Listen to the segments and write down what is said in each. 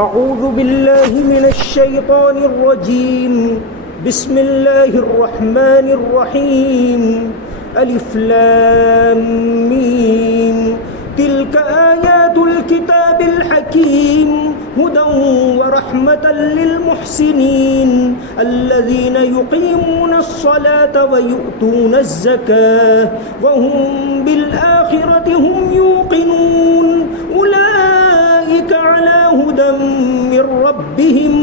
اعوذ باللہ من الشیطان الرجیم بسم اللہ الرحمن الرحیم الف لام میم تلک آیات الكتاب الحکیم هدى ورحمة للمحسنين الذين يقيمون الصلاة ويؤتون الزكاة وهم بالآخرة هم يوقنون أولئك على هدى من ربهم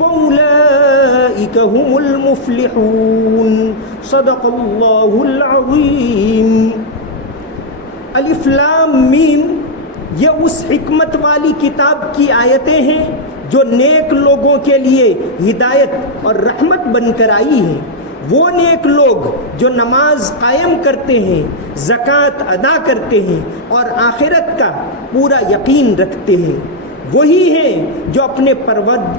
وأولئك هم المفلحون صدق الله العظيم. الف لام میم یہ اس حکمت والی کتاب کی آیتیں ہیں جو نیک لوگوں کے لیے ہدایت اور رحمت بن کر آئی ہیں. وہ نیک لوگ جو نماز قائم کرتے ہیں، زکوٰۃ ادا کرتے ہیں اور آخرت کا پورا یقین رکھتے ہیں، وہی ہیں جو اپنے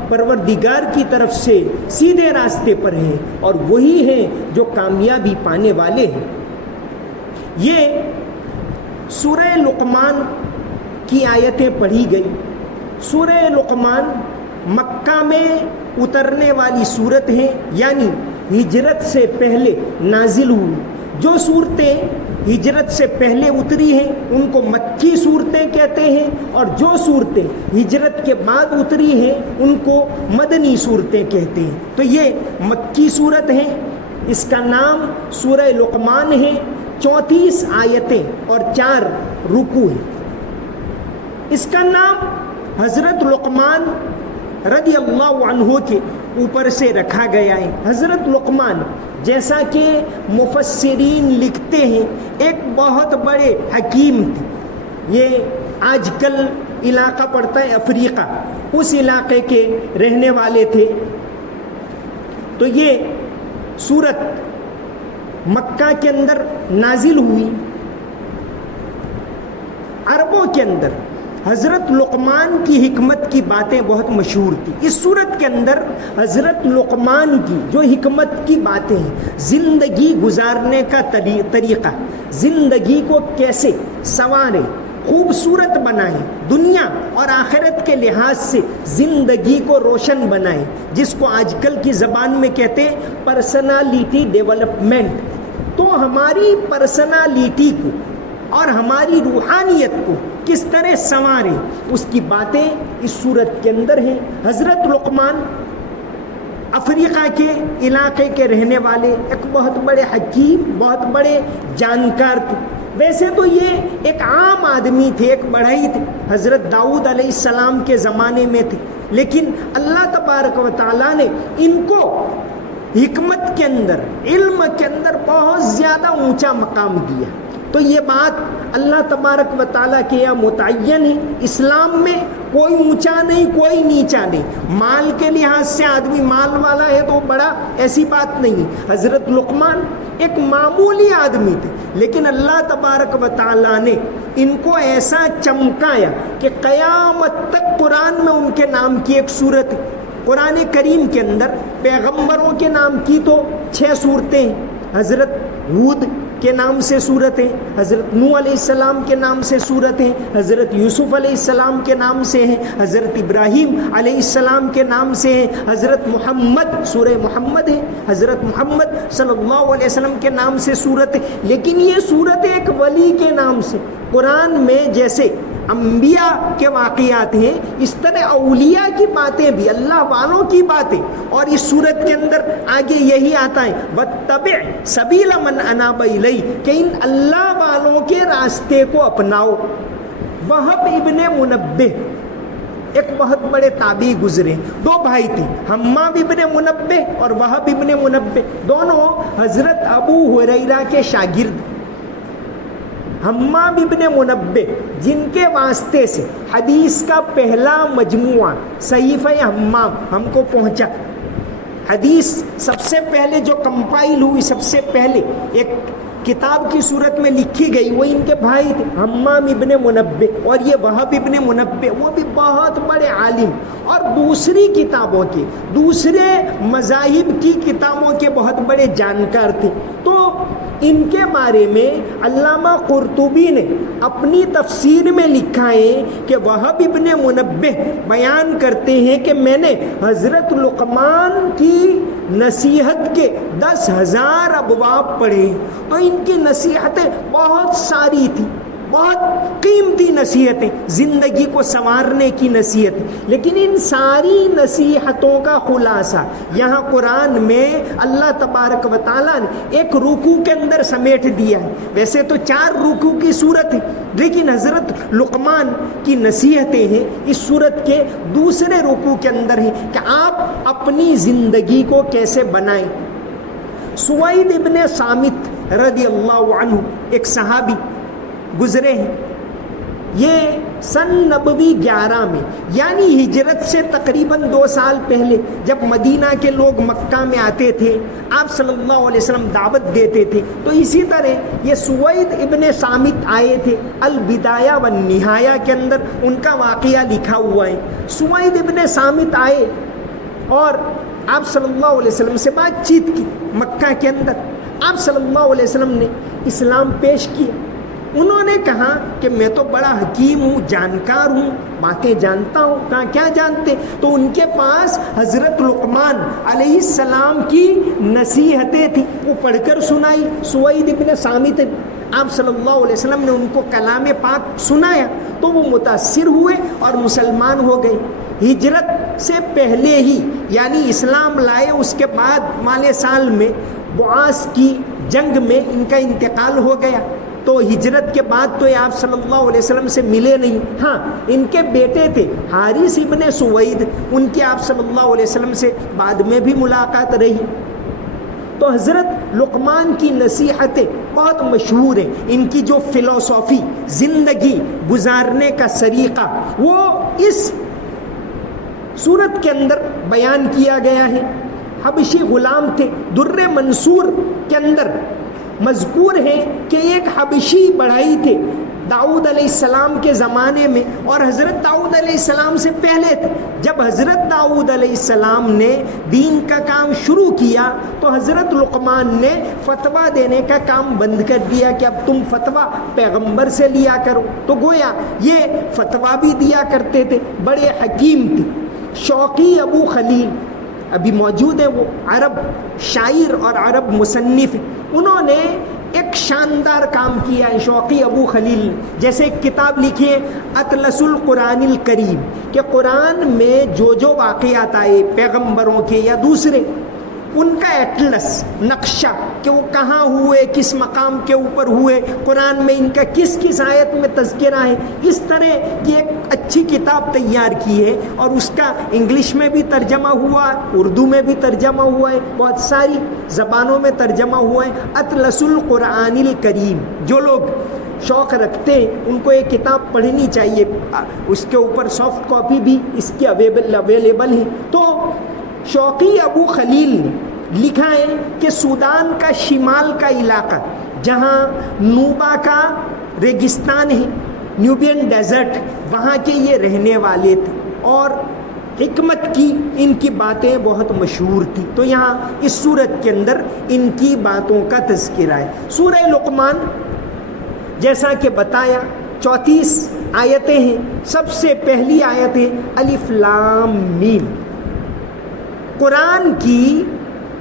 پروردگار کی طرف سے سیدھے راستے پر ہیں اور وہی ہیں جو کامیابی پانے والے ہیں. یہ سورہ لقمان کی آیتیں پڑھی گئی. سورہ لقمان مکہ میں اترنے والی صورت ہیں، یعنی ہجرت سے پہلے نازل ہوئی. جو صورتیں ہجرت سے پہلے اتری ہیں ان کو مکی صورتیں کہتے ہیں، اور جو صورتیں ہجرت کے بعد اتری ہیں ان کو مدنی صورتیں کہتے ہیں. تو یہ مکی صورت ہیں. اس کا نام سورہ لقمان ہے. 34 آیتیں اور 4 رکوع ہیں. اس کا نام حضرت لقمان رضی اللہ عنہ کے اوپر سے رکھا گیا ہے. حضرت لقمان جیسا کہ مفسرین لکھتے ہیں ایک بہت بڑے حکیم تھے. یہ آج کل علاقہ پڑتا ہے افریقہ، اس علاقے کے رہنے والے تھے. تو یہ سورت مکہ کے اندر نازل ہوئی. عربوں کے اندر حضرت لقمان کی حکمت کی باتیں بہت مشہور تھی. اس صورت کے اندر حضرت لقمان کی جو حکمت کی باتیں ہیں، زندگی گزارنے کا طریقہ، زندگی کو کیسے سنوارے، خوبصورت بنائیں، دنیا اور آخرت کے لحاظ سے زندگی کو روشن بنائیں، جس کو آج کل کی زبان میں کہتے ہیں پرسنالٹی ڈیولپمنٹ. تو ہماری پرسنالٹی کو اور ہماری روحانیت کو کس طرح سنواریں، اس کی باتیں اس صورت کے اندر ہیں. حضرت لقمان افریقہ کے علاقے کے رہنے والے ایک بہت بڑے حکیم، بہت بڑے جانکار تھے. ویسے تو یہ ایک عام آدمی تھے، ایک بڑھئی تھے، حضرت داؤد علیہ السلام کے زمانے میں تھے، لیکن اللہ تبارک و تعالیٰ نے ان کو حکمت کے اندر، علم کے اندر بہت زیادہ اونچا مقام دیا. تو یہ بات اللہ تبارک و تعالیٰ کے یہاں متعین ہے. اسلام میں کوئی اونچا نہیں، کوئی نیچا نہیں. مال کے لحاظ سے آدمی مال والا ہے تو بڑا، ایسی بات نہیں. حضرت لقمان ایک معمولی آدمی تھے، لیکن اللہ تبارک و تعالیٰ نے ان کو ایسا چمکایا کہ قیامت تک قرآن میں ان کے نام کی ایک صورت ہے. قرآن کریم کے اندر پیغمبروں کے نام کی تو 6 صورتیں ہیں. حضرت ہود کے نام سے صورت ہے، حضرت نوح علیہ السلام کے نام سے صورت ہے، حضرت یوسف علیہ السلام کے نام سے ہیں، حضرت ابراہیم علیہ السلام کے نام سے ہیں، حضرت محمد سورہ محمد ہے، حضرت محمد صلی اللہ علیہ وسلم کے نام سے صورت ہے. لیکن یہ صورت ایک ولی کے نام سے. قرآن میں جیسے انبیاء کے واقعات ہیں، اس طرح اولیاء کی باتیں بھی، اللہ والوں کی باتیں. اور اس صورت کے اندر آگے یہی آتا ہے وَاتَّبِعْ سَبِيلَ مَنْ أَنَابَ إِلَيَّ، کہ ان اللہ والوں کے راستے کو اپناؤ. وہب ابن منبہ ایک بہت بڑے تابعی گزرے، 2 بھائی تھے، حمام ابن منبہ اور وہب ابن منبہ. دونوں حضرت ابو ہریرہ کے شاگرد. حمام ابن منبہ جن کے واسطے سے حدیث کا پہلا مجموعہ صحیفہ حمام ہم کو پہنچا. حدیث سب سے پہلے جو کمپائل ہوئی، سب سے پہلے ایک کتاب کی صورت میں لکھی گئی، وہ ان کے بھائی تھے حمام ابن منبہ. اور یہ وہب ابن منبہ وہ بھی بہت بڑے عالم اور دوسری کتابوں کے، دوسرے مذاہب کی کتابوں کے بہت بڑے جانکار تھے. تو ان کے بارے میں علامہ قرطبی نے اپنی تفسیر میں لکھا ہے کہ وہب ابن منبہ بیان کرتے ہیں کہ میں نے حضرت لقمان کی نصیحت کے 10,000 ابواب پڑھے، تو ان کی نصیحتیں بہت ساری تھیں، بہت قیمتی نصیحتیں، زندگی کو سنوارنے کی نصیحت، لیکن ان ساری نصیحتوں کا خلاصہ یہاں قرآن میں اللہ تبارک و تعالیٰ نے ایک رکوع کے اندر سمیٹ دیا ہے۔ ویسے تو 4 رکوع کی صورت ہے، لیکن حضرت لقمان کی نصیحتیں ہیں اس صورت کے دوسرے رکوع کے اندر ہیں کہ آپ اپنی زندگی کو کیسے بنائیں۔ سوید ابن صامت رضی اللہ عنہ ایک صحابی گزرے ہیں، یہ سن نبوی 11 میں یعنی ہجرت سے تقریباً 2 سال پہلے جب مدینہ کے لوگ مکہ میں آتے تھے، آپ صلی اللہ علیہ وسلم دعوت دیتے تھے، تو اسی طرح یہ سوید ابن صامت آئے تھے۔ البدایہ والنہایہ کے اندر ان کا واقعہ لکھا ہوا ہے۔ سوید ابن صامت آئے اور آپ صلی اللہ علیہ وسلم سے بات چیت کی مکہ کے اندر۔ آپ صلی اللہ علیہ وسلم نے اسلام پیش کیا۔ انہوں نے کہا کہ میں تو بڑا حکیم ہوں، جانکار ہوں، باتیں جانتا ہوں۔ کہا کیا جانتے؟ تو ان کے پاس حضرت لقمان علیہ السلام کی نصیحتیں تھیں، وہ پڑھ کر سنائی سوید ابن صامت۔ آپ صلی اللہ علیہ وسلم نے ان کو کلام پاک سنایا تو وہ متاثر ہوئے اور مسلمان ہو گئے۔ ہجرت سے پہلے ہی یعنی اسلام لائے اس کے بعد والے سال میں بعاث کی جنگ میں ان کا انتقال ہو گیا، تو ہجرت کے بعد تو آپ صلی اللہ علیہ وسلم سے ملے نہیں۔ ہاں، ان کے بیٹے تھے حارث ابن سوید، ان کی آپ صلی اللہ علیہ وسلم سے بعد میں بھی ملاقات رہی۔ تو حضرت لقمان کی نصیحتیں بہت مشہور ہیں، ان کی جو فلسفی، زندگی گزارنے کا طریقہ، وہ اس صورت کے اندر بیان کیا گیا ہے۔ حبشی غلام تھے، در منصور کے اندر مذکور ہے کہ ایک حبشی بڑھائی تھے داؤد علیہ السلام کے زمانے میں، اور حضرت داؤد علیہ السلام سے پہلے تھے۔ جب حضرت داؤد علیہ السلام نے دین کا کام شروع کیا تو حضرت لقمان نے فتویٰ دینے کا کام بند کر دیا کہ اب تم فتویٰ پیغمبر سے لیا کرو۔ تو گویا یہ فتویٰ بھی دیا کرتے تھے، بڑے حکیم تھے۔ شوقی ابو خلیل ابھی موجود ہیں، وہ عرب شاعر اور عرب مصنف ہیں۔ انہوں نے ایک شاندار کام کیا ہے شوقی ابو خلیل، جیسے ایک کتاب لکھی ہے اطلس القرآن الکریم، کہ قرآن میں جو جو واقعات آئے پیغمبروں کے یا دوسرے، ان کا ایٹلس، نقشہ کہ وہ کہاں ہوئے، کس مقام کے اوپر ہوئے، قرآن میں ان کا کس کس آیت میں تذکرہ ہے، اس طرح کی ایک اچھی کتاب تیار کی ہے، اور اس کا انگلش میں بھی ترجمہ ہوا ہے، اردو میں بھی ترجمہ ہوا ہے، بہت ساری زبانوں میں ترجمہ ہوا ہے، اطلس القرآن الکریم۔ جو لوگ شوق رکھتے ہیں ان کو یہ کتاب پڑھنی چاہیے، اس کے اوپر سافٹ کاپی بھی اس کی اویلیبل ہے۔ تو شوقی ابو خلیل نے لکھا ہے کہ سودان کا شمال کا علاقہ جہاں نوبا کا ریگستان ہے، نیوبین ڈیزرٹ، وہاں کے یہ رہنے والے تھے، اور حکمت کی ان کی باتیں بہت مشہور تھی۔ تو یہاں اس سورت کے اندر ان کی باتوں کا تذکرہ ہے۔ سورہ لقمان جیسا کہ بتایا 34 آیتیں ہیں۔ سب سے پہلی آیت ہے الف لام میم۔ قرآن کی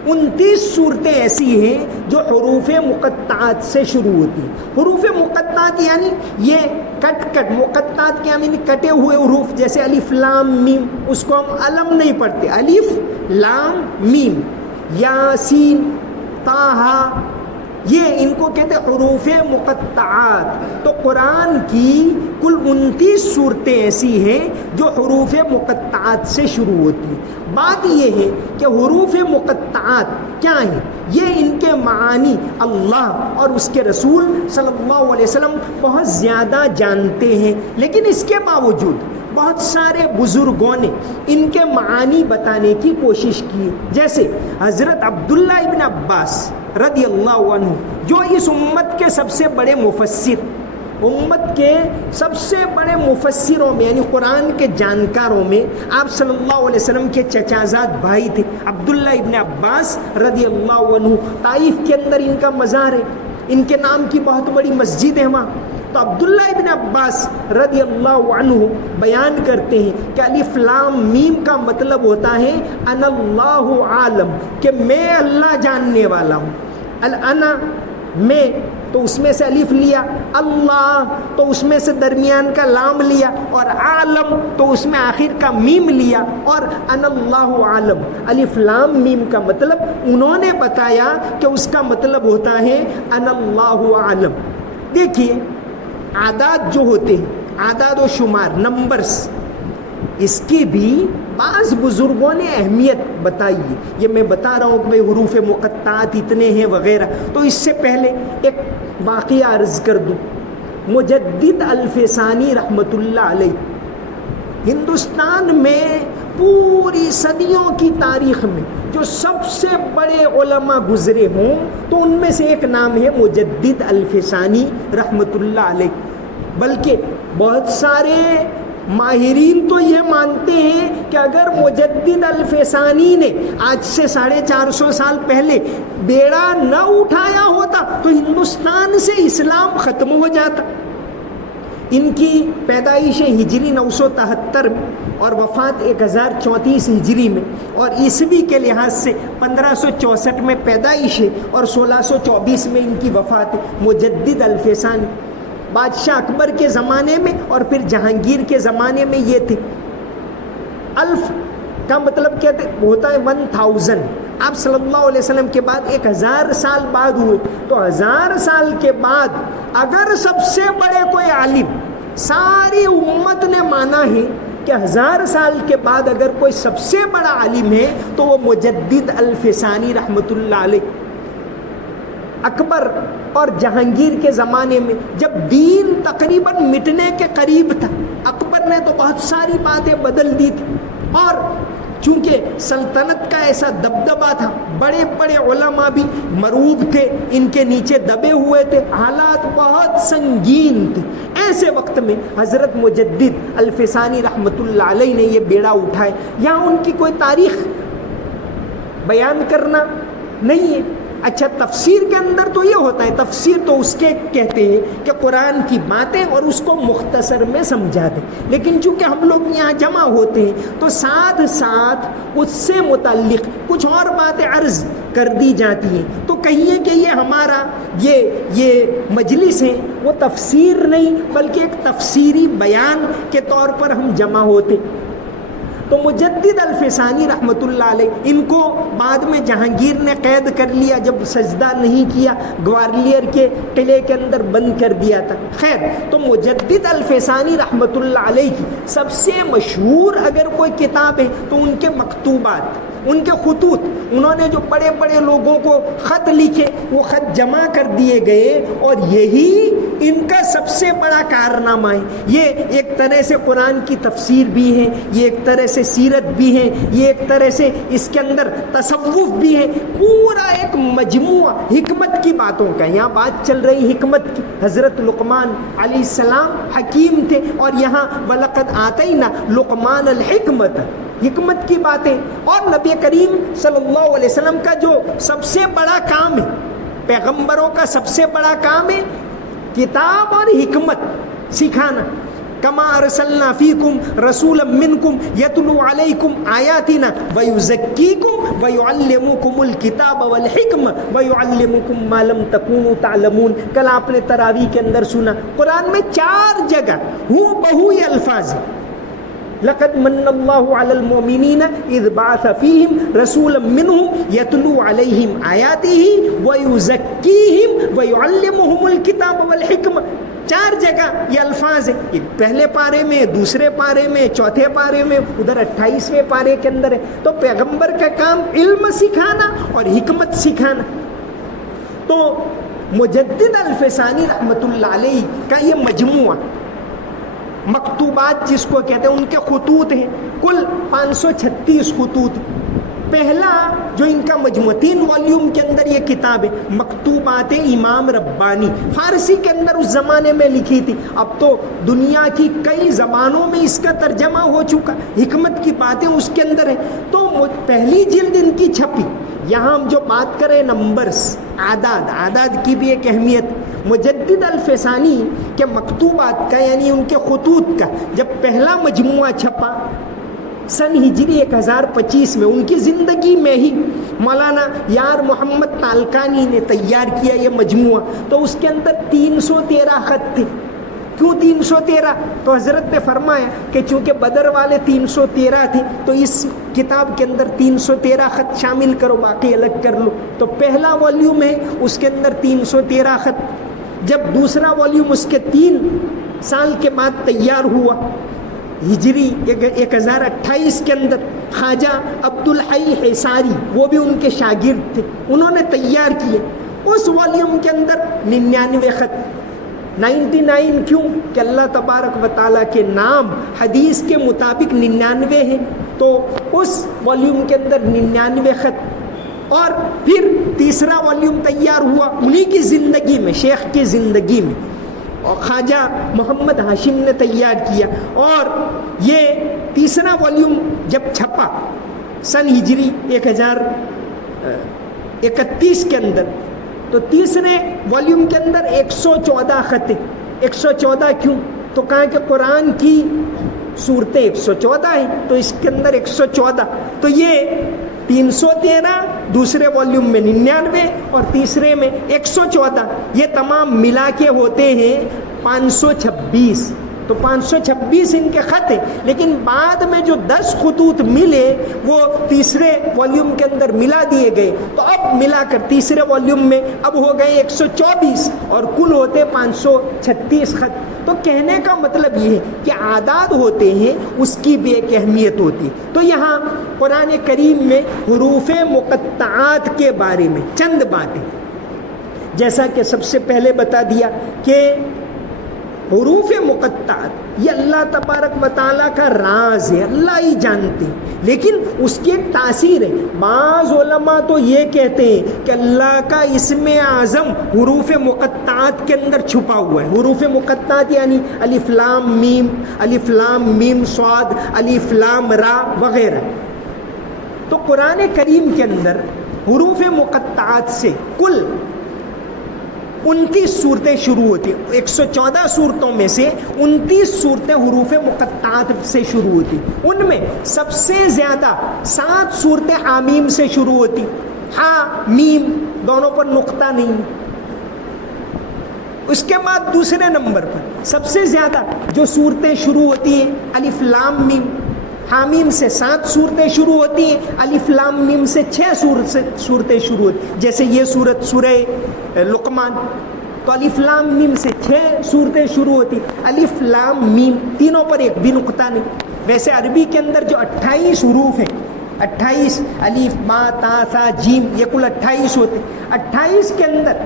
29 صورتیں ایسی ہیں جو حروف مقطعات سے شروع ہوتی ہیں۔ حروف مقطعات یعنی یہ کٹ مقطعات کے یعنی کٹے ہوئے حروف، جیسے الف لام میم، اس کو ہم علم نہیں پڑھتے، الف لام میم، یاسین، طٰہٰ، یہ ان کو کہتے ہیں حروف مقطعات۔ تو قرآن کی کل 29 صورتیں ایسی ہیں جو حروف مقطعات سے شروع ہوتی ہیں۔ بات یہ ہے کہ حروف مقطعات کیا ہیں، یہ ان کے معانی اللہ اور اس کے رسول صلی اللہ علیہ وسلم بہت زیادہ جانتے ہیں، لیکن اس کے باوجود بہت سارے بزرگوں نے ان کے معانی بتانے کی کوشش کی، جیسے حضرت عبداللہ ابن عباس رضی اللہ عنہ، جو اس امت کے سب سے بڑے مفسر، امت کے سب سے بڑے مفسروں میں یعنی قرآن کے جانکاروں میں آپ صلی اللہ علیہ وسلم کے چچازاد بھائی تھے عبداللہ ابن عباس رضی اللہ عنہ۔ طائف کے اندر ان کا مزار ہے، ان کے نام کی بہت بڑی مسجد ہے وہاں. تو عبداللہ ابن عباس رضی اللہ عنہ بیان کرتے ہیں کہ الف لام میم کا مطلب ہوتا ہے انا اللہ عالم، کہ میں اللہ جاننے والا ہوں. الانا میں تو اس میں سے الف لیا، اللہ تو اس میں سے درمیان کا لام لیا، اور عالم تو اس میں آخر کا میم لیا، اور انا اللہ عالم. الف لام میم کا مطلب انہوں نے بتایا کہ اس کا مطلب ہوتا ہے انا اللہ عالم. دیکھیے اعداد جو ہوتے ہیں، اعداد و شمار، نمبرز، اس کی بھی بعض بزرگوں نے اہمیت بتائی ہے. یہ میں بتا رہا ہوں کہ بھئی حروف مقطعات اتنے ہیں وغیرہ. تو اس سے پہلے ایک واقعہ عرض کر دوں. مجدد الفسانی رحمۃ اللہ علیہ ہندوستان میں پوری صدیوں کی تاریخ میں جو سب سے بڑے علماء گزرے ہوں تو ان میں سے ایک نام ہے مجدد الفسانی رحمۃ اللہ علیہ. بلکہ بہت سارے ماہرین تو یہ مانتے ہیں کہ اگر مجدد الفسانی نے آج سے 450 سال پہلے بیڑا نہ اٹھایا ہوتا تو ہندوستان سے اسلام ختم ہو جاتا. ان کی پیدائش ہجری 973 میں اور وفات 1034 ہجری میں، اور عیسوی کے لحاظ سے 1564 میں پیدائش ہے اور 1624 میں ان کی وفات ہے. مجدد الفسانی بادشاہ اکبر کے زمانے میں اور پھر جہانگیر کے زمانے میں یہ تھے. الف کا مطلب کیا ہوتا ہے 1000. آپ صلی اللہ علیہ وسلم کے بعد 1000 سال بعد ہوئے، تو 1000 سال کے بعد اگر سب سے بڑے کوئی عالم، ساری امت نے مانا ہے کہ 1000 سال کے بعد اگر کوئی سب سے بڑا عالم ہے تو وہ مجدد الفسانی رحمۃ اللہ علیہ. اکبر اور جہانگیر کے زمانے میں جب دین تقریباً مٹنے کے قریب تھا، اکبر نے تو بہت ساری باتیں بدل دی تھی، اور چونکہ سلطنت کا ایسا دبدبا تھا، بڑے بڑے علماء بھی مروب تھے، ان کے نیچے دبے ہوئے تھے، حالات بہت سنگین تھے. ایسے وقت میں حضرت مجدد الفسانی رحمۃ اللہ علیہ نے یہ بیڑا اٹھائے. یہاں ان کی کوئی تاریخ بیان کرنا نہیں ہے. اچھا، تفسیر کے اندر تو یہ ہوتا ہے، تفسیر تو اس کے کہتے ہیں کہ قرآن کی باتیں اور اس کو مختصر میں سمجھا دیں. لیکن چونکہ ہم لوگ یہاں جمع ہوتے ہیں تو ساتھ ساتھ اس سے متعلق کچھ اور باتیں عرض کر دی جاتی ہیں. تو کہیے کہ یہ ہمارا یہ مجلس ہے وہ تفسیر نہیں بلکہ ایک تفسیری بیان کے طور پر ہم جمع ہوتے. تو مجدد الفسانی رحمۃ اللہ علیہ، ان کو بعد میں جہانگیر نے قید کر لیا جب سجدہ نہیں کیا، گوالیئر کے قلعے کے اندر بند کر دیا تھا. خیر، تو مجدد الفسانی رحمۃ اللہ علیہ کی سب سے مشہور اگر کوئی کتاب ہے تو ان کے مکتوبات، ان کے خطوط، انہوں نے جو بڑے بڑے لوگوں کو خط لکھے وہ خط جمع کر دیے گئے، اور یہی ان کا سب سے بڑا کارنامہ ہے. یہ ایک طرح سے قرآن کی تفسیر بھی ہے، یہ ایک طرح سے سیرت بھی ہے، یہ ایک طرح سے اس کے اندر تصوف بھی ہے، پورا ایک مجموعہ حکمت کی باتوں کا. یہاں بات چل رہی حکمت کی. حضرت لقمان علیہ السلام حکیم تھے، اور یہاں وَلَقَدْ آتَيْنَا لُقْمَانَ الْحِكْمَةَ، حکمت کی باتیں. اور نبی کریم صلی اللہ علیہ وسلم کا جو سب سے بڑا کام ہے، پیغمبروں کا سب سے بڑا کام ہے کتاب اور حکمت سکھانا. کما ارسلنا فیکم رسولا منکم یتلو علیکم آیاتنا ویزکیکم ویعلمکم الکتاب والحکمہ ویعلمکم ما لم تکونوا تعلمون. کل آپ نے تراویح کے اندر سنا، قرآن میں 4 جگہ ہو بہو یہ الفاظ ہیں. لقد من اللہ علی المؤمنین اذ بعث فیہم رسولا منہم یتلو علیہم آیاتہ ویزکیہم ویعلمہم الکتاب والحکمہ. 4 جگہ یہ الفاظ ہیں، پہلے پارے میں، دوسرے پارے میں، چوتھے پارے میں، ادھر 28ویں پارے کے اندر ہے. تو پیغمبر کا کام علم سکھانا اور حکمت سکھانا. تو مجدد الفسانی رحمۃ اللہ علیہ کا یہ مجموعہ مکتوبات جس کو کہتے ہیں، ان کے خطوط ہیں، کل 536 خطوط. پہلا جو ان کا مجموعہ 3 والیوم کے اندر یہ کتاب ہے، مکتوبات امام ربانی، فارسی کے اندر اس زمانے میں لکھی تھی. اب تو دنیا کی کئی زبانوں میں اس کا ترجمہ ہو چکا. حکمت کی باتیں اس کے اندر ہیں. تو پہلی جلد ان کی چھپی یہاں ہم جو بات کریں نمبرز، اعداد کی بھی ایک اہمیت. مجدد الفسانی کے مکتوبات کا یعنی ان کے خطوط کا جب پہلا مجموعہ چھپا سن ہجری 1025 میں، ان کی زندگی میں ہی مولانا یار محمد تالکانی نے تیار کیا یہ مجموعہ. تو اس کے اندر 313 خط تھے. کیوں 313؟ تو حضرت نے فرمایا کہ چونکہ بدر والے 313 تھے تو اس کتاب کے اندر 313 خط شامل کرو، باقی الگ کر لو. تو پہلا والیوم ہے اس کے اندر 313 خط. جب دوسرا والیوم اس کے 3 سال کے بعد تیار ہوا ہجری 1028 کے اندر، خواجہ عبدالحی حصاری وہ بھی ان کے شاگرد تھے، انہوں نے تیار کیے. اس والیوم کے اندر 99 خط. 99 کیوں؟ کہ اللہ تبارک و تعالیٰ کے نام حدیث کے مطابق 99 ہیں. تو اس والیوم کے اندر 99 خط. اور پھر تیسرا والیوم تیار ہوا انہی کی زندگی میں، شیخ کی زندگی میں، اور خواجہ محمد ہاشم نے تیار کیا. اور یہ تیسرا والیوم جب چھپا سن ہجری 1031 کے اندر، تو تیسرے والیوم کے اندر 114 خط. 114 کیوں؟ تو کہا کہ قرآن کی صورتیں 114 ہیں تو اس کے اندر 114. تو یہ 313 دوسرے والیوم میں 99 اور تیسرے میں 114، یہ تمام ملا کے ہوتے ہیں 526. تو 526 ان کے خط ہیں. لیکن بعد میں جو 10 خطوط ملے وہ تیسرے والیوم کے اندر ملا دیے گئے. تو اب ملا کر تیسرے والیوم میں اب ہو گئے 124 اور کل ہوتے 536 خط. تو کہنے کا مطلب یہ ہے کہ اعداد ہوتے ہیں اس کی بھی ایک اہمیت ہوتی. تو یہاں قرآن کریم میں حروف مقطعات کے بارے میں چند باتیں، جیسا کہ سب سے پہلے بتا دیا کہ حروف مقطعات یہ اللہ تبارک و تعالیٰ کا راز ہے، اللہ ہی جانتے ہیں. لیکن اس کی ایک تاثیر ہے. بعض علماء تو یہ کہتے ہیں کہ اللہ کا اسم اعظم حروف مقطعات کے اندر چھپا ہوا ہے. حروف مقطعات یعنی الف لام میم صاد، الف لام را وغیرہ. تو قرآن کریم کے اندر حروف مقطعات سے کل 29 صورتیں شروع ہوتی ہیں. 114 صورتوں میں سے 29 صورتیں حروف مقطعات سے شروع ہوتی. ان میں سب سے زیادہ 7 صورتیں حامیم سے شروع ہوتی. حامیم دونوں پر نقطہ نہیں. اس کے بعد دوسرے نمبر پر سب سے زیادہ جو صورتیں شروع ہوتی ہیں الف لام میم. حامیم سے 7 صورتیں شروع ہوتی ہیں، الف لام میم سے 6 صورتیں شروع ہوتی ہیں. جیسے یہ صورت سورہ لقمان، تو الف لام میم سے 6 صورتیں شروع ہوتی ہیں. الف لام میم تینوں پر ایک بھی نقطہ نہیں. ویسے عربی کے اندر جو 28 حروف ہیں، 28 الف با تا ثا جیم، یہ کل 28 ہوتے ہیں. 28 کے اندر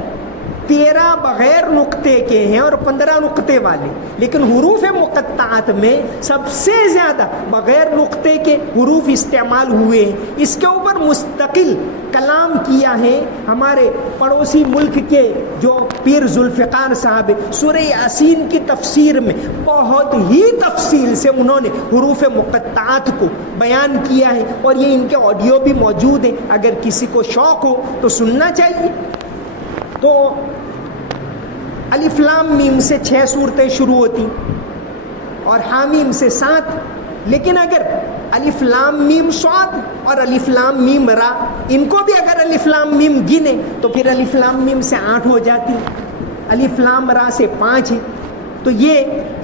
13 بغیر نقطے کے ہیں اور 15 نقطے والے. لیکن حروف مقطعات میں سب سے زیادہ بغیر نقطے کے حروف استعمال ہوئے ہیں. اس کے اوپر مستقل کلام کیا ہے ہمارے پڑوسی ملک کے جو پیر ذوالفقار صاحب، سورہ یاسین کی تفسیر میں بہت ہی تفصیل سے انہوں نے حروف مقطعات کو بیان کیا ہے. اور یہ ان کے آڈیو بھی موجود ہیں، اگر کسی کو شوق ہو تو سننا چاہیے. تو الف لام میم سے 6 صورتیں شروع ہوتی اور حامیم سے 7. لیکن اگر الف لام میم صاد اور الف لام میم را، ان کو بھی اگر الف لام میم گنے تو پھر الف لام میم سے 8 ہو جاتی، الف لام را سے 5 ہے. تو یہ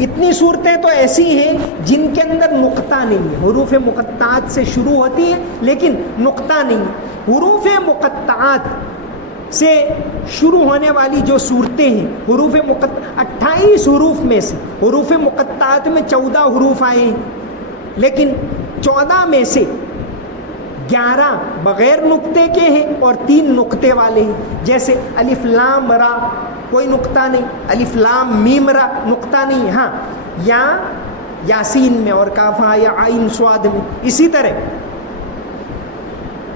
اتنی صورتیں تو ایسی ہیں جن کے اندر نقطہ نہیں ہے. حروف مقطعات سے شروع ہوتی ہے لیکن نقطہ نہیں. حروف مقطعات سے شروع ہونے والی جو صورتیں ہیں حروف 28 حروف میں سے حروف مقطعات میں 14 حروف آئے ہیں، لیکن 14 میں سے 11 بغیر نقطے کے ہیں اور 3 نقطے والے ہیں. جیسے الف لام را کوئی نقطہ نہیں، الف لام میم را نقطہ نہیں. ہاں یا یاسین میں اور کاف یا عین صاد میں. اسی طرح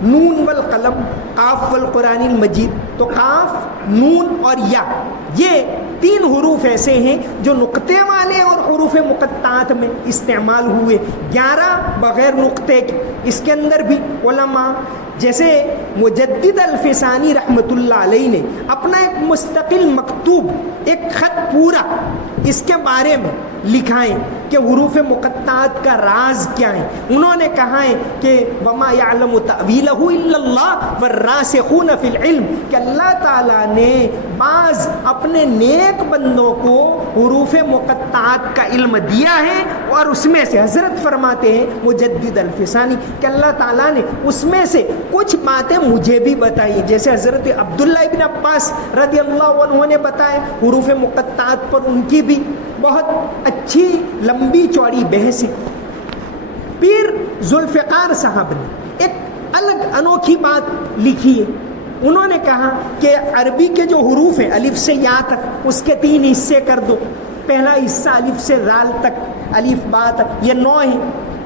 نون والقلم، قاف والقرآن المجید. تو قاف، نون اور یا، یہ 3 حروف ایسے ہیں جو نقطے والے اور حروف مقطعات میں استعمال ہوئے. 11 بغیر نقطے کے. اس کے اندر بھی علماء جیسے مجدد الفسانی رحمۃ اللہ علیہ نے اپنا ایک مستقل مکتوب، ایک خط پورا اس کے بارے میں لکھا ہے کہ حروف مقطعات کا راز کیا ہے. انہوں نے کہا ہے کہ وما یعلم تأویلہ الا اللہ والراسخون فی العلم، کہ اللہ تعالیٰ نے بعض اپنے نیک بندوں کو حروف مقطعات کا علم دیا ہے، اور اس میں سے حضرت فرماتے ہیں مجدد الفسانی کہ اللہ تعالیٰ نے اس میں سے کچھ باتیں مجھے بھی بتائی، جیسے حضرت عبداللہ ابن عباس رضی اللہ عنہ نے بتایا حروف مقطعات پر ان کی بھی بہت اچھی لمبی چوڑی بحث ہے. پیر ذوالفقار صاحب نے ایک الگ انوکھی بات لکھی ہے. انہوں نے کہا کہ عربی کے جو حروف ہیں الف سے یا تک، اس کے 3 حصے کر دو. پہلا حصہ الف سے زال تک، الف با تک، یہ 9 ہے.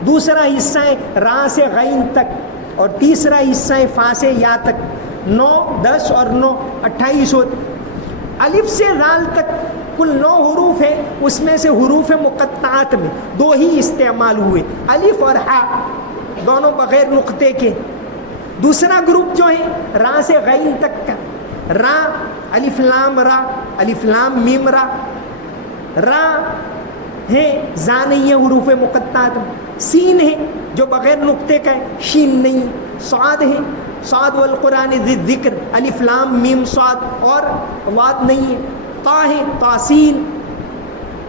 دوسرا حصہ ہے را سے غین تک، اور تیسرا حصہ ہے فا سے یا تک. 9 10 اور 9 28 ہوتے. الف سے زال تک کل 9 حروف ہیں، اس میں سے حروف مقطعات میں 2 ہی استعمال ہوئے، الف اور ہا، دونوں بغیر نقطے کے. دوسرا گروپ جو ہے را سے غین تک کا، را الف لام را، الف لام میم را، را ہے زا نہیں ہے حروف مقطعات میں. سین ہے جو بغیر نقطے کا ہے، شین نہیں. صاد ہے، صاد والقرآن ذی الذکر، الف لام میم صاد اور واد نہیں ہے. طا ہے، طاسین،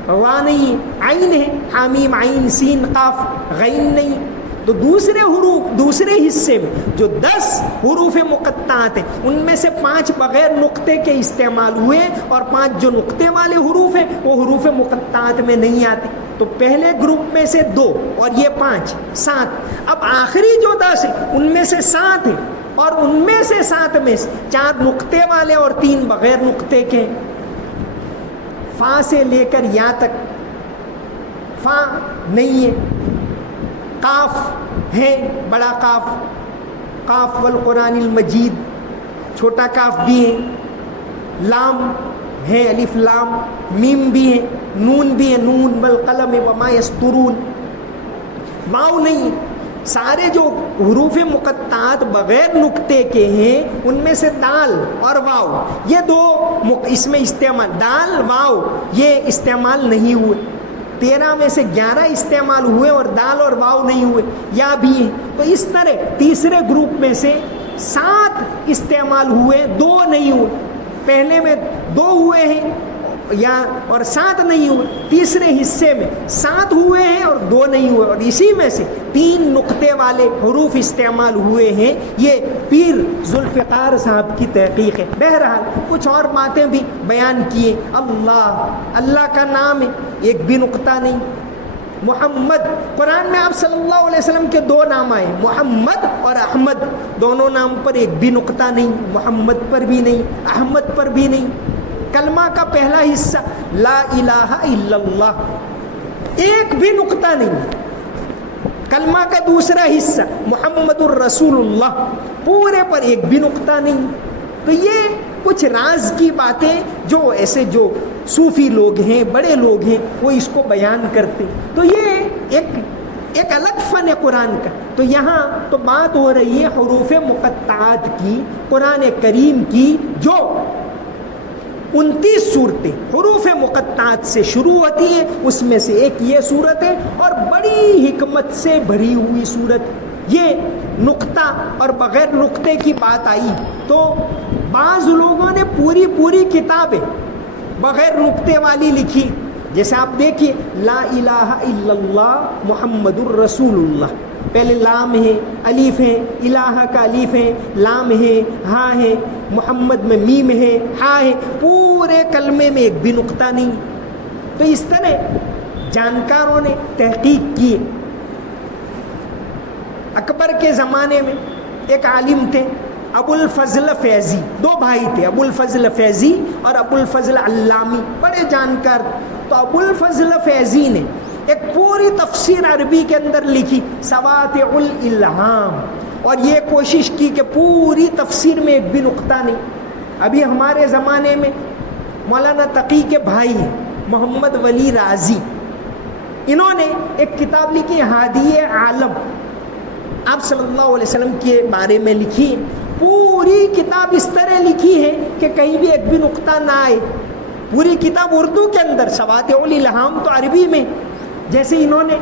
وا نہیں ہے. عین ہے، حامیم عین سین قاف، غین نہیں. تو دوسرے حروف، دوسرے حصے میں جو 10 حروف مقطعات ہیں، ان میں سے 5 بغیر نقطے کے استعمال ہوئے، اور 5 جو نقطے والے حروف ہیں وہ حروف مقطعات میں نہیں آتے. تو پہلے گروپ میں سے 2 اور یہ 5 7. اب آخری جو 10 ہیں ان میں سے 7 ہیں، اور ان میں سے 7 میں سے 4 نقطے والے اور 3 بغیر نقطے کے. فا سے لے کر یا تک فا نہیں ہے. قاف ہے، بڑا قاف، قاف والقرآن المجید، چھوٹا قاف بھی ہے. لام ہے، الف لام، میم بھی ہے، نون بھی ہے، نون والقلم وما یسطرون. واو نہیں. سارے جو حروف مقطعات بغیر نقطے کے ہیں ان میں سے دال اور واو، یہ 2 اس میں استعمال، دال واو یہ استعمال نہیں ہوئے. 13 میں سے 11 استعمال ہوئے اور دال اور واو نہیں ہوئے، یا بھی ہیں. تو اس طرح تیسرے گروپ میں سے 7 استعمال ہوئے، 2 نہیں ہوئے. پہلے میں 2 ہوئے ہیں یا اور 7 نہیں ہوئے. تیسرے حصے میں 7 ہوئے ہیں اور 2 نہیں ہوئے، اور اسی میں سے 3 نقطے والے حروف استعمال ہوئے ہیں. یہ پیر ذوالفقار صاحب کی تحقیق ہے. بہرحال کچھ اور باتیں بھی بیان کیے. اللہ، اللہ کا نام ہے، ایک بھی نقطہ نہیں. محمد، قرآن میں آپ صلی اللہ علیہ وسلم کے 2 نام آئے، محمد اور احمد. دونوں نام پر ایک بھی نقطہ نہیں، محمد پر بھی نہیں، احمد پر بھی نہیں. کلمہ کا پہلا حصہ لا الہ الا اللہ، ایک بھی نقطہ نہیں. کلمہ کا دوسرا حصہ محمد الرسول اللہ، پورے پر ایک بھی نقطہ نہیں. تو یہ کچھ راز کی باتیں جو ایسے جو صوفی لوگ ہیں، بڑے لوگ ہیں، وہ اس کو بیان کرتے. تو یہ ایک الگ فن ہے قرآن کا. تو یہاں تو بات ہو رہی ہے حروف مقطعات کی، قرآن کریم کی جو 29 صورتیں حروف مقطعات سے شروع ہوتی ہیں، اس میں سے ایک یہ صورت ہے، اور بڑی حکمت سے بھری ہوئی صورت. یہ نقطہ اور بغیر نقطے کی بات آئی تو بعض لوگوں نے پوری کتابیں بغیر نقطے والی لکھی. جیسے آپ دیکھیے لا الہ الا اللہ محمد الرسول اللہ، پہلے لام ہے، الف ہے، الہ کا الف ہے، لام ہے، ہاں ہے، محمد میں میم ہے، ہاں ہے، پورے کلمے میں ایک بھی نقطہ نہیں. تو اس طرح جانکاروں نے تحقیق کی. اکبر کے زمانے میں ایک عالم تھے ابو الفضل فیضی، 2 بھائی تھے، ابو الفضل فیضی اور ابو الفضل علامی، بڑے جانکار. تو ابو الفضل فیضی نے ایک پوری تفسیر عربی کے اندر لکھی سواطع الالہام، اور یہ کوشش کی کہ پوری تفسیر میں ایک بھی نقطہ نہیں. ابھی ہمارے زمانے میں مولانا تقی کے بھائی محمد ولی رازی، انہوں نے ایک کتاب لکھی ہادی عالم، آپ صلی اللہ علیہ وسلم کے بارے میں لکھی. پوری کتاب اس طرح لکھی ہے کہ کہیں بھی ایک بھی نقطہ نہ آئے. پوری کتاب اردو کے اندر، سواطع الالہام تو عربی میں. جیسے انہوں نے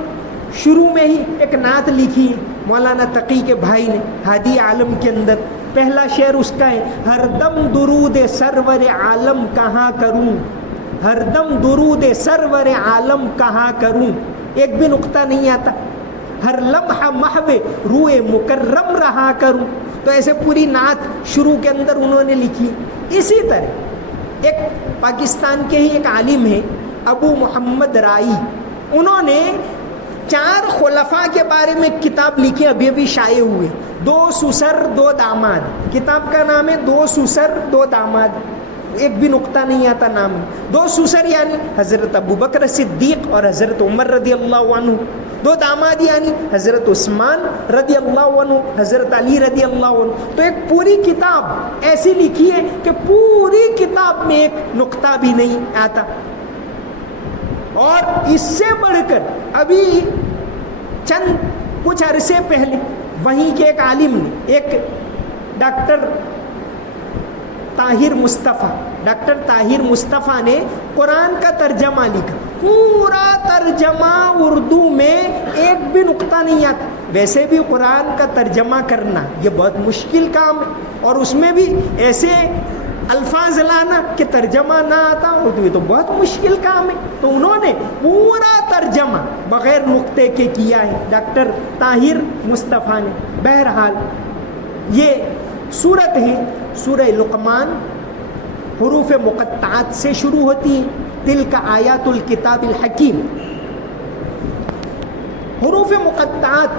شروع میں ہی ایک نعت لکھی ہے مولانا تقی کے بھائی نے ہادی عالم کے اندر. پہلا شعر اس کا ہے، ہر دم درود سرور عالم کہاں کروں، ہر دم درود سرور عالم کہاں کروں، ایک بھی نقطہ نہیں آتا. ہر لمحہ محو روئے مکرم رہا کروں. تو ایسے پوری نعت شروع کے اندر انہوں نے لکھی. اسی طرح ایک پاکستان کے ہی ایک عالم ہیں ابو محمد رائی، انہوں نے 4 خلفاء کے بارے میں کتاب لکھی، ابھی ابھی شائع ہوئے. 2 سسر 2 داماد، کتاب کا نام ہے 2 سسر 2 داماد، ایک بھی نقطہ نہیں آتا نام میں. 2 سسر یعنی حضرت ابو بکر صدیق اور حضرت عمر رضی اللہ عنہ. 2 داماد یعنی حضرت عثمان رضی اللہ عنہ، حضرت علی رضی اللہ عنہ. تو ایک پوری کتاب ایسی لکھی ہے کہ پوری کتاب میں ایک نقطہ بھی نہیں آتا. اور اس سے بڑھ کر ابھی چند کچھ عرصے پہلے وہیں کے ایک عالم نے، ایک ڈاکٹر طاہر مصطفیٰ نے قرآن کا ترجمہ لکھا. پورا ترجمہ اردو میں ایک بھی نقطہ نہیں آتا. ویسے بھی قرآن کا ترجمہ کرنا یہ بہت مشکل کام ہے، اور اس میں بھی ایسے الفاظ لانا کہ ترجمہ نہ آتا ہو تو یہ تو بہت مشکل کام ہے. تو انہوں نے پورا ترجمہ بغیر نقطے کے کیا ہے ڈاکٹر طاہر مصطفیٰ نے. بہرحال یہ سورت ہے سورہ لقمان، حروف مقطعات سے شروع ہوتی ہے. تلک آیات الکتاب الحکیم. حروف مقطعات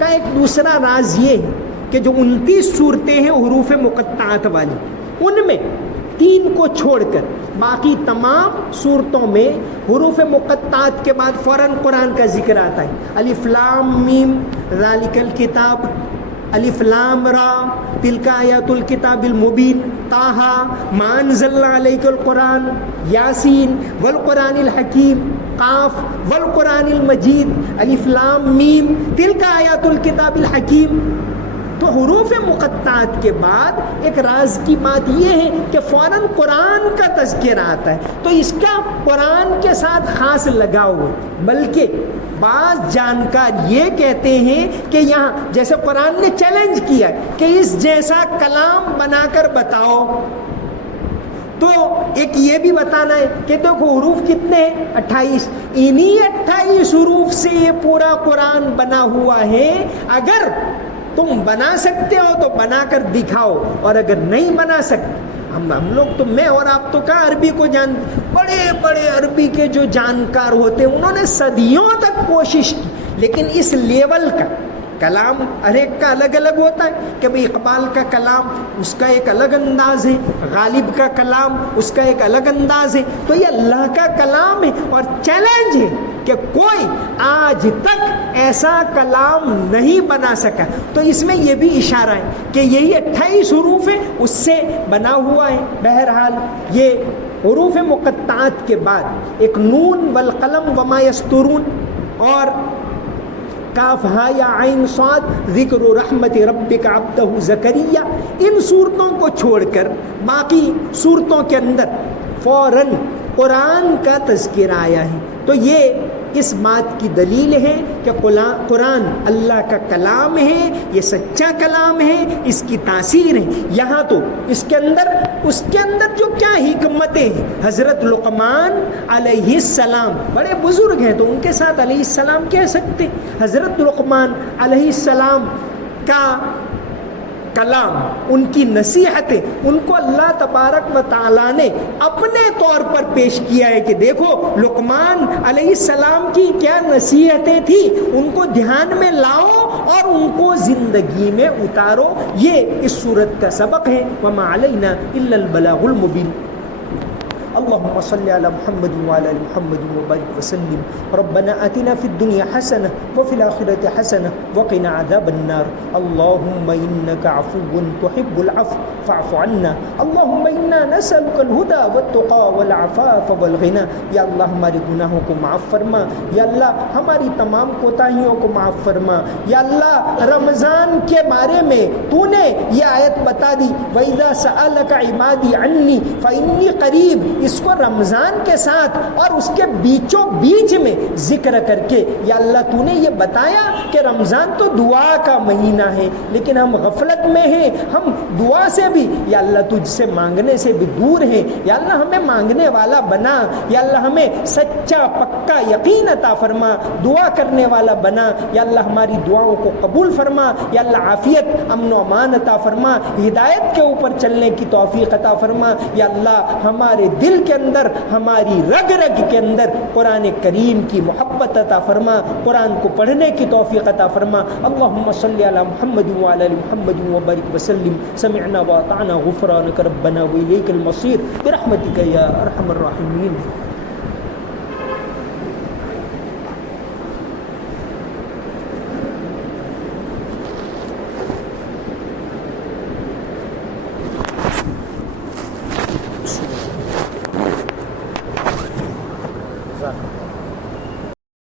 کا ایک دوسرا راز یہ ہے کہ جو 29 صورتیں ہیں حروف مقطعات والی، ان میں 3 کو چھوڑ کر باقی تمام صورتوں میں حروف مقطعات کے بعد فوراً قرآن کا ذکر آتا ہے. الف لام میم ذالک الکتاب، الف لام را تلک آیات الکتاب المبین، طٰہٰ ما انزلنا علیک القرآن، یاسین والقرآن الحکیم، قاف والقرآن المجید، الف لام میم تلک آیات الکتاب الحکیم. تو حروف مقطعات کے بعد ایک راز کی بات یہ ہے کہ فوراً قرآن کا تذکرہ آتا ہے. تو اس کا قرآن کے ساتھ خاص لگاؤ ہے. بلکہ بعض جانکار یہ کہتے ہیں کہ یہاں جیسے قرآن نے چیلنج کیا کہ اس جیسا کلام بنا کر بتاؤ، تو ایک یہ بھی بتانا ہے کہ دیکھو حروف کتنے ہیں 28، انہی 28 حروف سے یہ پورا قرآن بنا ہوا ہے. اگر تم بنا سکتے ہو تو بنا کر دکھاؤ، اور اگر نہیں بنا سکتے، ہم لوگ تو، میں اور آپ تو کہاں عربی کو بڑے بڑے عربی کے جو جانکار ہوتے ہیں انہوں نے صدیوں تک کوشش کی، لیکن اس لیول کا کلام ہر ایک کا الگ الگ ہوتا ہے. کہ بھئی اقبال کا کلام اس کا ایک الگ انداز ہے، غالب کا کلام اس کا ایک الگ انداز ہے. تو یہ اللہ کا کلام ہے، اور چیلنج ہے کہ کوئی آج تک ایسا کلام نہیں بنا سکا. تو اس میں یہ بھی اشارہ ہے کہ یہی 28 حروف ہیں اس سے بنا ہوا ہے. بہرحال یہ حروف مقطعات کے بعد ایک نون والقلم وما یسطرون اور کاف ہا یا عین صاد ذکر رحمت ربک عبدہ زکریا، ان صورتوں کو چھوڑ کر باقی صورتوں کے اندر فوراً قرآن کا تذکرہ آیا ہے. تو یہ اس بات کی دلیل ہے کہ قرآن اللہ کا کلام ہے، یہ سچا کلام ہے، اس کی تاثیر ہے. یہاں تو اس کے اندر جو کیا حکمتیں ہیں. حضرت لقمان علیہ السلام بڑے بزرگ ہیں تو ان کے ساتھ علیہ السلام کہہ سکتے. حضرت لقمان علیہ السلام کا کلام، ان کی نصیحتیں، ان کو اللہ تبارک و تعالیٰ نے اپنے طور پر پیش کیا ہے کہ دیکھو لقمان علیہ السلام کی کیا نصیحتیں تھیں، ان کو دھیان میں لاؤ اور ان کو زندگی میں اتارو. یہ اس سورت کا سبق ہے. وما علینا الا البلاغ المبین. اللهم صل على محمد وعلى ال محمد وبارك وسلم ربنا آتنا في الدنيا حسنة وفي الآخرة حسنة وقنا عذاب النار اللهم إنك عفو تحب العفو فاعف عنا اللهم إنا نسألك الهدى والتقى والعفاف والغنى یا اللہ ہمارے گناہوں کو معاف فرما یا اللہ ہماری تمام کوتاہیوں کو معاف فرما یا اللہ رمضان کے بارے میں تو نے یہ آیت بتا دی وَإِذَا سَأَلَكَ عِبَادِي عَنِّي فَإِنِّي قَرِيب اس کو رمضان کے ساتھ اور اس کے بیچوں بیچ میں ذکر کر کے یا اللہ تو نے یہ بتایا کہ رمضان تو دعا کا مہینہ ہے لیکن ہم غفلت میں ہیں ہم دعا سے بھی یا اللہ تجھ سے مانگنے سے بھی دور ہیں یا اللہ ہمیں مانگنے والا بنا یا اللہ ہمیں سچا پکا یقین عطا فرما دعا کرنے والا بنا یا اللہ ہماری دعاؤں کو قبول فرما یا اللہ عافیت امن و امان عطا فرما ہدایت کے اوپر چلنے کی توفیق عطا فرما یا اللہ ہمارے دل کے اندر ہماری رگ رگ کے اندر قرآن کریم کی محبت عطا فرما قرآن کو پڑھنے کی توفیق عطا فرما اللہم صلی علی محمد وعلی ال محمد وبارک وسلم سمعنا واطعنا غفرانک ربنا وإلیک المصیر برحمتک یا ارحم الراحمین